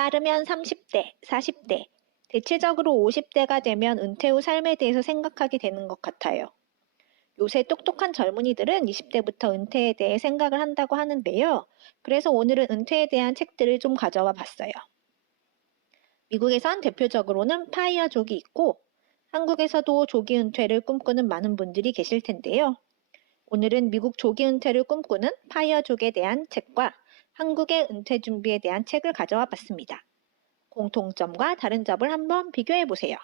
빠르면 30대, 40대, 대체적으로 50대가 되면 은퇴 후 삶에 대해서 생각하게 되는 것 같아요. 요새 똑똑한 젊은이들은 20대부터 은퇴에 대해 생각을 한다고 하는데요. 그래서 오늘은 은퇴에 대한 책들을 좀 가져와 봤어요. 미국에선 대표적으로는 파이어족이 있고 한국에서도 조기 은퇴를 꿈꾸는 많은 분들이 계실 텐데요. 오늘은 미국 조기 은퇴를 꿈꾸는 파이어족에 대한 책과 한국의 은퇴 준비에 대한 책을 가져와 봤습니다. 공통점과 다른 점을 한번 비교해 보세요.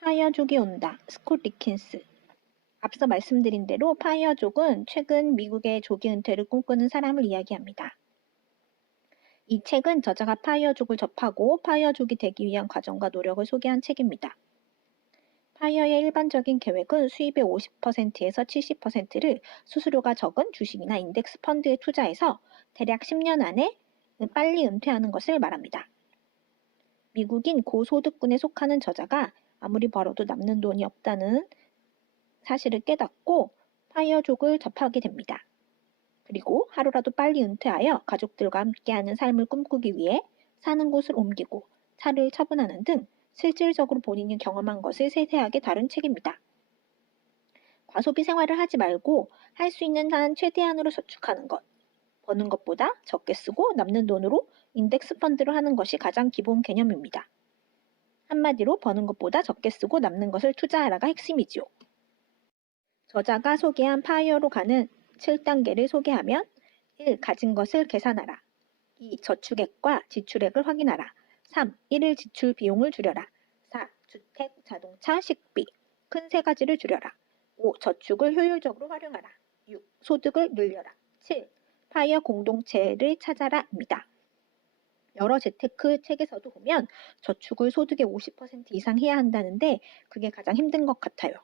파이어족이 온다. 스콧 리킨스. 앞서 말씀드린 대로 파이어족은 최근 미국의 조기 은퇴를 꿈꾸는 사람을 이야기합니다. 이 책은 저자가 파이어족을 접하고 파이어족이 되기 위한 과정과 노력을 소개한 책입니다. 파이어의 일반적인 계획은 수입의 50%에서 70%를 수수료가 적은 주식이나 인덱스 펀드에 투자해서 대략 10년 안에 빨리 은퇴하는 것을 말합니다. 미국인 고소득군에 속하는 저자가 아무리 벌어도 남는 돈이 없다는 사실을 깨닫고 파이어족을 접하게 됩니다. 그리고 하루라도 빨리 은퇴하여 가족들과 함께하는 삶을 꿈꾸기 위해 사는 곳을 옮기고 차를 처분하는 등 실질적으로 본인이 경험한 것을 세세하게 다룬 책입니다. 과소비 생활을 하지 말고 할 수 있는 한 최대한으로 저축하는 것, 버는 것보다 적게 쓰고 남는 돈으로 인덱스 펀드를 하는 것이 가장 기본 개념입니다. 한마디로 버는 것보다 적게 쓰고 남는 것을 투자하라가 핵심이지요. 저자가 소개한 파이어로 가는 7단계를 소개하면 1. 가진 것을 계산하라. 2. 저축액과 지출액을 확인하라. 3. 1일 지출 비용을 줄여라. 4. 주택, 자동차, 식비. 큰 세 가지를 줄여라. 5. 저축을 효율적으로 활용하라. 6. 소득을 늘려라. 7. 파이어 공동체를 찾아라입니다. 여러 재테크 책에서도 보면 저축을 소득의 50% 이상 해야 한다는데 그게 가장 힘든 것 같아요.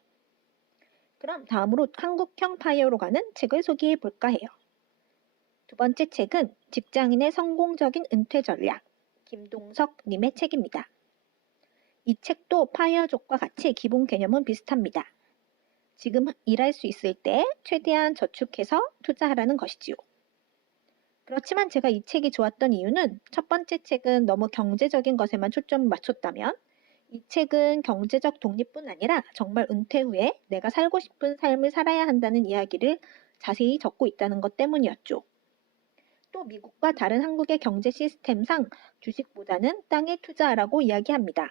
그럼 다음으로 한국형 파이어로 가는 책을 소개해 볼까 해요. 두 번째 책은 직장인의 성공적인 은퇴 전략, 김동석 님의 책입니다. 이 책도 파이어족과 같이 기본 개념은 비슷합니다. 지금 일할 수 있을 때 최대한 저축해서 투자하라는 것이지요. 그렇지만 제가 이 책이 좋았던 이유는 첫 번째 책은 너무 경제적인 것에만 초점을 맞췄다면 이 책은 경제적 독립뿐 아니라 정말 은퇴 후에 내가 살고 싶은 삶을 살아야 한다는 이야기를 자세히 적고 있다는 것 때문이었죠. 또 미국과 다른 한국의 경제 시스템상 주식보다는 땅에 투자하라고 이야기합니다.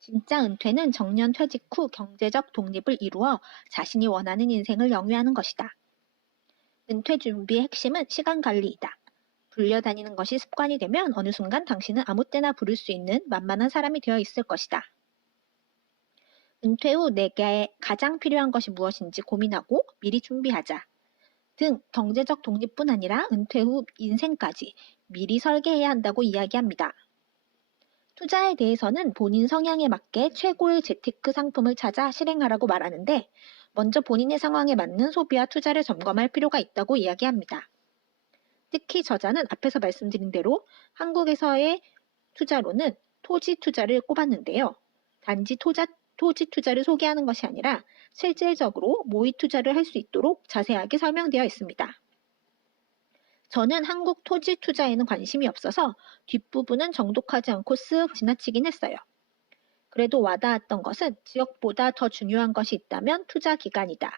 진짜 은퇴는 정년 퇴직 후 경제적 독립을 이루어 자신이 원하는 인생을 영위하는 것이다. 은퇴 준비의 핵심은 시간 관리이다. 불려다니는 것이 습관이 되면 어느 순간 당신은 아무 때나 부를 수 있는 만만한 사람이 되어 있을 것이다. 은퇴 후 내게 가장 필요한 것이 무엇인지 고민하고 미리 준비하자. 등 경제적 독립뿐 아니라 은퇴 후 인생까지 미리 설계해야 한다고 이야기합니다. 투자에 대해서는 본인 성향에 맞게 최고의 재테크 상품을 찾아 실행하라고 말하는데 먼저 본인의 상황에 맞는 소비와 투자를 점검할 필요가 있다고 이야기합니다. 특히 저자는 앞에서 말씀드린 대로 한국에서의 투자로는 토지 투자를 꼽았는데요. 단지 토지 투자를 소개하는 것이 아니라 실질적으로 모의 투자를 할 수 있도록 자세하게 설명되어 있습니다. 저는 한국 토지 투자에는 관심이 없어서 뒷부분은 정독하지 않고 쓱 지나치긴 했어요. 그래도 와닿았던 것은 지역보다 더 중요한 것이 있다면 투자 기간이다.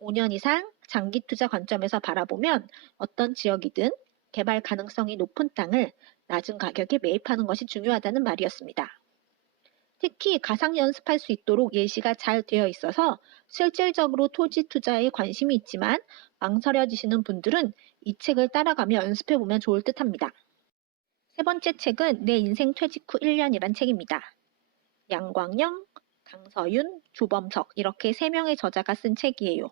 5년 이상 장기 투자 관점에서 바라보면 어떤 지역이든 개발 가능성이 높은 땅을 낮은 가격에 매입하는 것이 중요하다는 말이었습니다. 특히 가상 연습할 수 있도록 예시가 잘 되어 있어서 실질적으로 토지 투자에 관심이 있지만 망설여지시는 분들은 이 책을 따라가며 연습해보면 좋을 듯합니다. 세 번째 책은 내 인생 퇴직 후 1년이란 책입니다. 양광영, 강서윤, 조범석 이렇게 3명의 저자가 쓴 책이에요.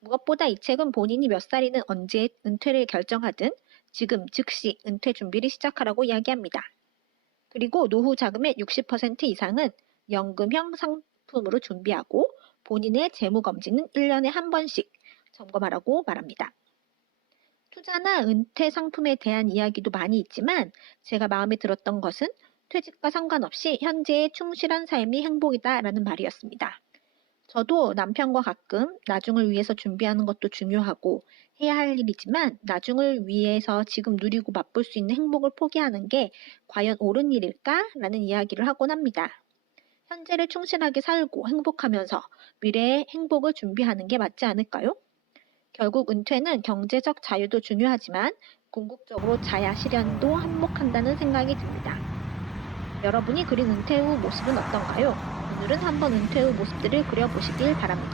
무엇보다 이 책은 본인이 몇 살이든 언제 은퇴를 결정하든 지금 즉시 은퇴 준비를 시작하라고 이야기합니다. 그리고 노후 자금의 60% 이상은 연금형 상품으로 준비하고 본인의 재무검진은 1년에 한 번씩 점검하라고 말합니다. 투자나 은퇴 상품에 대한 이야기도 많이 있지만 제가 마음에 들었던 것은 퇴직과 상관없이 현재의 충실한 삶이 행복이다라는 말이었습니다. 저도 남편과 가끔 나중을 위해서 준비하는 것도 중요하고 해야 할 일이지만 나중을 위해서 지금 누리고 맛볼 수 있는 행복을 포기하는 게 과연 옳은 일일까? 라는 이야기를 하곤 합니다. 현재를 충실하게 살고 행복하면서 미래의 행복을 준비하는 게 맞지 않을까요? 결국 은퇴는 경제적 자유도 중요하지만 궁극적으로 자야 실현도 한몫한다는 생각이 듭니다. 여러분이 그린 은퇴 후 모습은 어떤가요? 오늘은 한번 은퇴 후 모습들을 그려보시길 바랍니다.